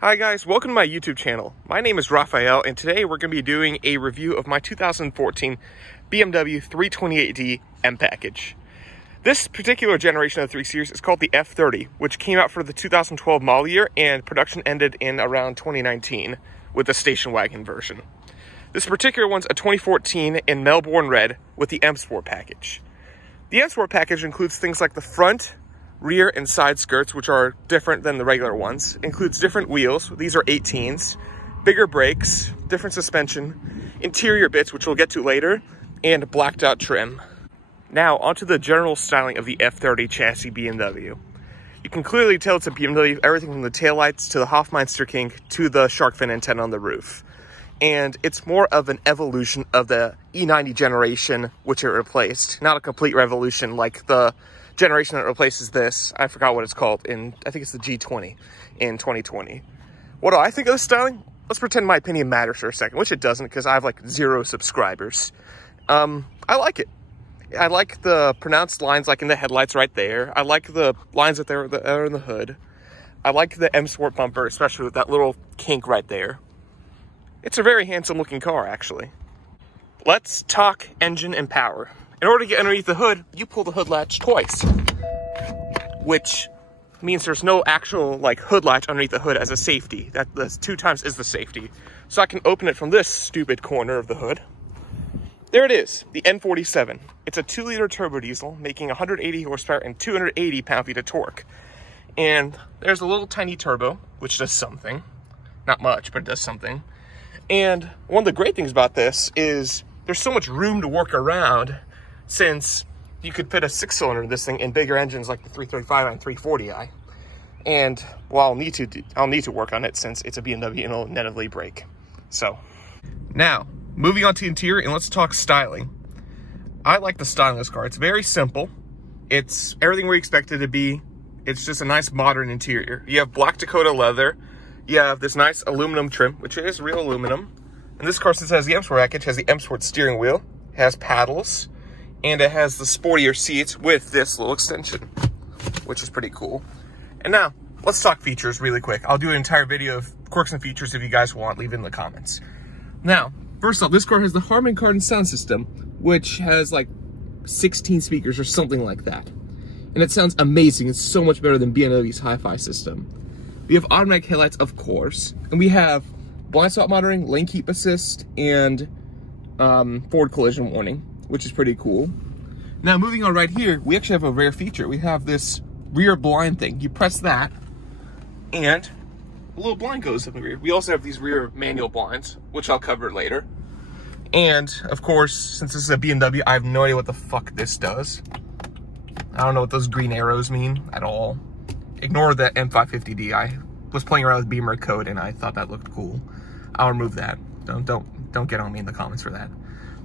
Hi guys, welcome to my YouTube channel. My name is Raphael and today we're going to be doing a review of my 2014 BMW 328D M package. This particular generation of the 3 Series is called the F30, which came out for the 2012 model year and production ended in around 2019 with the station wagon version. This particular one's a 2014 in Melbourne Red with the M Sport package. The M Sport package includes things like the front, rear, and side skirts, which are different than the regular ones. It includes different wheels, these are 18s, bigger brakes, different suspension, interior bits, which we'll get to later, and blacked out trim. Now, onto the general styling of the F30 chassis BMW. You can clearly tell it's a BMW, everything from the taillights to the Hofmeister King to the shark fin antenna on the roof. And it's more of an evolution of the E90 generation, which it replaced, not a complete revolution like the generation that replaces this. I forgot what it's called. I think it's the G20 in 2020. What do I think of this styling? Let's pretend my opinion matters for a second, which it doesn't because I have like 0 subscribers. I like it. I like the pronounced lines like in the headlights right there. I like the lines that are in the hood. I like the M Sport bumper, especially with that little kink right there. It's a very handsome looking car, actually. Let's talk engine and power. In order to get underneath the hood, you pull the hood latch twice, which means there's no actual like hood latch underneath the hood as a safety. That the 2 times is the safety. So I can open it from this stupid corner of the hood. There it is, the N47. It's a 2-liter turbo diesel making 180 horsepower and 280 pound-feet of torque. And there's a little tiny turbo, which does something. Not much, but it does something. And one of the great things about this is there's so much room to work around, since you could fit a 6-cylinder in this thing in bigger engines like the 335i and 340i. And well, I'll need to work on it since it's a BMW and it'll inevitably break. So now moving on to the interior, and let's talk styling. I like the styling of this car. It's very simple. It's everything we expect it to be. It's just a nice modern interior. You have black Dakota leather. You have this nice aluminum trim, which is real aluminum. And this car, since it has the M Sport package, has the M Sport steering wheel, it has paddles, and it has the sportier seats with this little extension, which is pretty cool. And now, let's talk features really quick. I'll do an entire video of quirks and features if you guys want, leave it in the comments. Now, first off, this car has the Harman Kardon sound system, which has like 16 speakers or something like that. And it sounds amazing. It's so much better than BMW's hi-fi system. We have automatic headlights, of course, and we have blind spot monitoring, lane keep assist, and forward collision warning, which is pretty cool. Now, moving on right here, we actually have a rare feature. We have this rear blind thing. You press that, and a little blind goes up in the rear. We also have these rear manual blinds, which I'll cover later. And, of course, since this is a BMW, I have no idea what the fuck this does. I don't know what those green arrows mean at all. Ignore that M550D. I was playing around with Beamer code, and I thought that looked cool. I'll remove that. Don't get on me in the comments for that.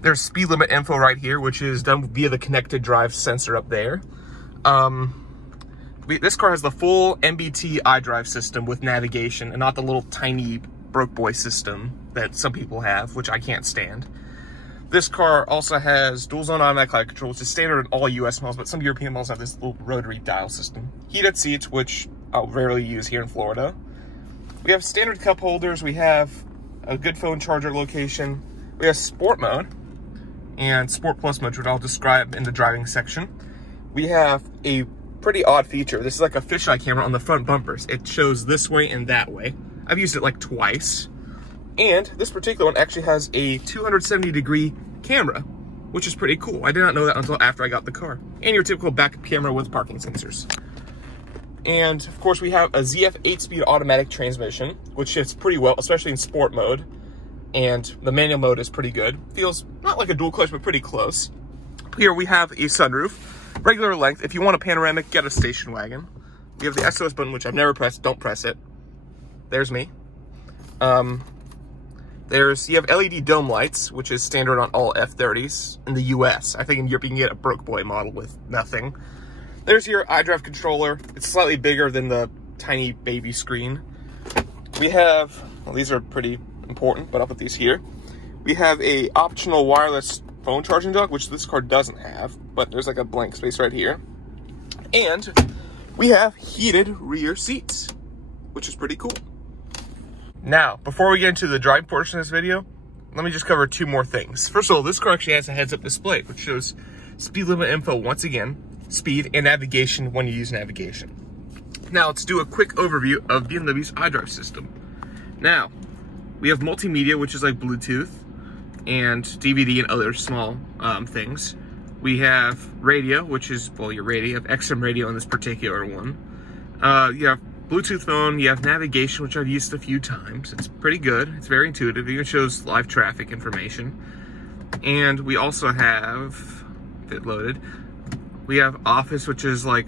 There's speed limit info right here, which is done via the connected drive sensor up there. This car has the full MBT iDrive system with navigation and not the little tiny broke boy system that some people have, which I can't stand. This car also has dual zone automatic climate control, which is standard in all US models, but some European models have this little rotary dial system. Heated seats, which I'll rarely use here in Florida. We have standard cup holders. We have a good phone charger location. We have sport mode and sport plus mode, which I'll describe in the driving section. We have a pretty odd feature. This is like a fisheye camera on the front bumpers. It shows this way and that way. I've used it like twice. And this particular one actually has a 270-degree camera, which is pretty cool. I did not know that until after I got the car. And your typical backup camera with parking sensors. And of course we have a ZF 8-speed automatic transmission, which shifts pretty well, especially in sport mode. And the manual mode is pretty good. Feels not like a dual clutch, but pretty close. Here we have a sunroof, regular length. If you want a panoramic, get a station wagon. We have the SOS button, which I've never pressed. Don't press it. There's me. You have LED dome lights, which is standard on all F30s in the US. I think in Europe you can get a broke boy model with nothing. There's your Idrive Controller. It's slightly bigger than the tiny baby screen. We have, well, these are pretty important, but I'll put these here. We have a optional wireless phone charging dock, which this car doesn't have, but there's like a blank space right here. And we have heated rear seats, which is pretty cool. Now, before we get into the driving portion of this video, let me just cover two more things. First of all, this car actually has a heads-up display, which shows speed limit info once again, speed, and navigation when you use navigation. Now, let's do a quick overview of BMW's iDrive system. Now, we have multimedia, which is like Bluetooth, and DVD and other small things. We have radio, which is, well, your radio. You have XM radio on this particular one. You have Bluetooth phone, you have navigation, which I've used a few times. It's pretty good. It's very intuitive. It even shows live traffic information. And we also have, if it loaded, we have Office, which is like,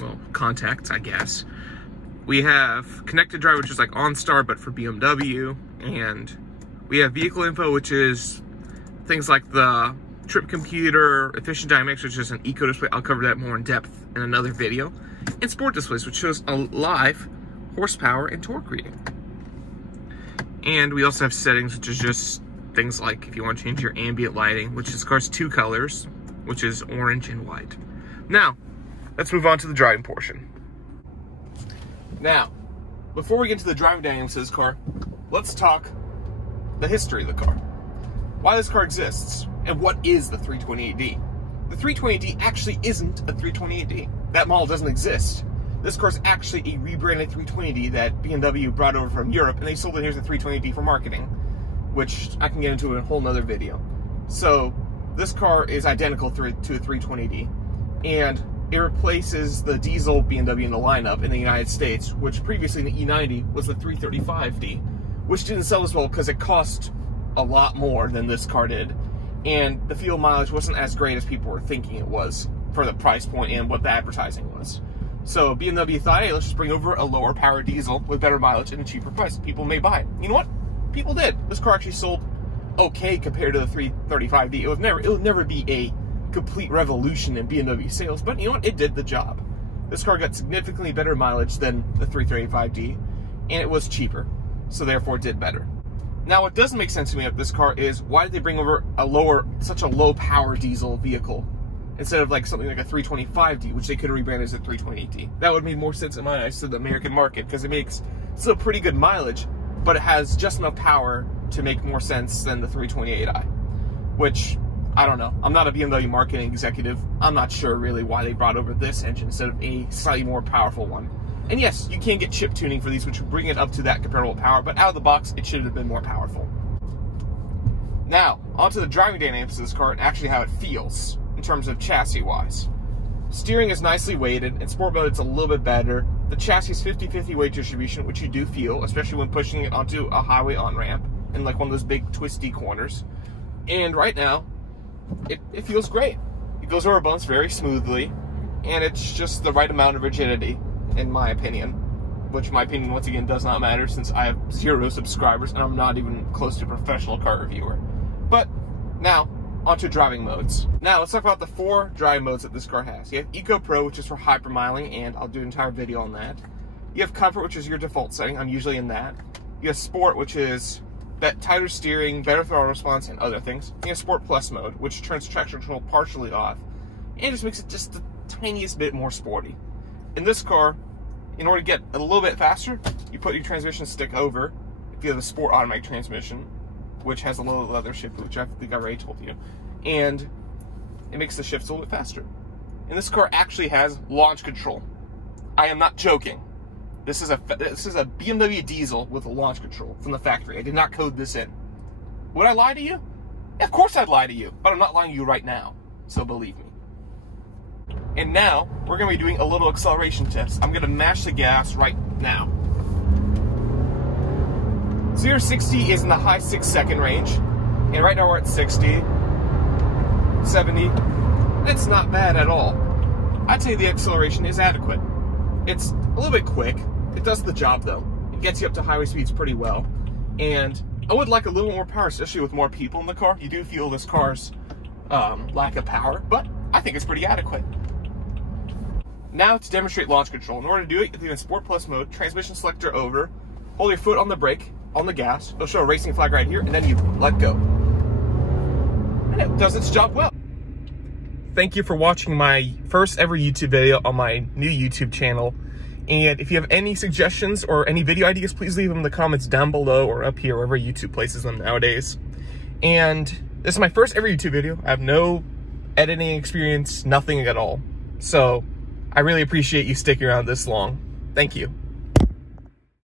well, contacts, I guess. We have Connected Drive, which is like OnStar, but for BMW. And we have Vehicle Info, which is things like the trip computer, efficient dynamics, which is an eco display. I'll cover that more in depth in another video. And sport displays, which shows a live horsepower and torque reading. And we also have settings, which is just things like if you want to change your ambient lighting, which is, of course, two colors, which is orange and white. Now, let's move on to the driving portion. Now, before we get into the driving dynamics of this car, let's talk the history of the car. Why this car exists, and what is the 328D. The 328D actually isn't a 328D. That model doesn't exist. This car is actually a rebranded 320D that BMW brought over from Europe, and they sold it here as a 320D for marketing, which I can get into in a whole nother video. So this car is identical to a 320D, and it replaces the diesel BMW in the lineup in the United States, which previously in the E90 was the 335D, which didn't sell as well because it cost a lot more than this car did, and the fuel mileage wasn't as great as people were thinking it was for the price point and what the advertising was. So BMW thought, hey, let's just bring over a lower power diesel with better mileage and a cheaper price. People may buy it. You know what? People did. This car actually sold okay compared to the 335D. It would never be a complete revolution in BMW sales, but you know what? It did the job. This car got significantly better mileage than the 335D, and it was cheaper, so therefore it did better. Now, what doesn't make sense to me about this car is why did they bring over such a low power diesel vehicle instead of like something like a 325D, which they could have rebranded as a 320D. That would make more sense in my eyes to the American market, because it makes still pretty good mileage, but it has just enough power to make more sense than the 328i, which, I don't know. I'm not a BMW marketing executive. I'm not sure really why they brought over this engine instead of a slightly more powerful one. And yes, you can get chip tuning for these, which would bring it up to that comparable power, but out of the box, it should have been more powerful. Now, onto the driving dynamics of this car and actually how it feels in terms of chassis-wise. Steering is nicely weighted. In sport mode, it's a little bit better. The chassis is 50-50 weight distribution, which you do feel, especially when pushing it onto a highway on-ramp in like one of those big twisty corners. And right now, it feels great. It goes over bumps very smoothly, and it's just the right amount of rigidity, in my opinion. Which, my opinion, once again, does not matter since I have 0 subscribers and I'm not even close to a professional car reviewer. But now, onto driving modes. Now, let's talk about the 4 driving modes that this car has. You have Eco Pro, which is for hypermiling, and I'll do an entire video on that. You have Comfort, which is your default setting. I'm usually in that. You have Sport, which is that tighter steering, better throttle response, and other things. You have Sport Plus mode, which turns traction control partially off, and just makes it just the tiniest bit more sporty. In this car, in order to get a little bit faster, you put your transmission stick over if you have a Sport automatic transmission, which has a little leather shift, which I think I already told you, and it makes the shifts a little bit faster. And this car actually has launch control. I am not joking. This is a BMW diesel with a launch control from the factory. I did not code this in. Would I lie to you? Yeah, of course I'd lie to you, but I'm not lying to you right now, so believe me. And now, we're going to be doing a little acceleration test. I'm going to mash the gas right now. 0 to 60 is in the high 6-second range, and right now we're at 60, 70. It's not bad at all. I'd say the acceleration is adequate. It's a little bit quick. It does the job, though. It gets you up to highway speeds pretty well. And I would like a little more power, especially with more people in the car. You do feel this car's lack of power, but I think it's pretty adequate. Now to demonstrate launch control. In order to do it, you're in Sport Plus mode, transmission selector over, hold your foot on the brake, on the gas. It'll show a racing flag right here, and then you let go. And it does its job well. Thank you for watching my first ever YouTube video on my new YouTube channel. And if you have any suggestions or any video ideas, please leave them in the comments down below or up here, wherever YouTube places them nowadays. And this is my first ever YouTube video. I have no editing experience, nothing at all. So I really appreciate you sticking around this long. Thank you.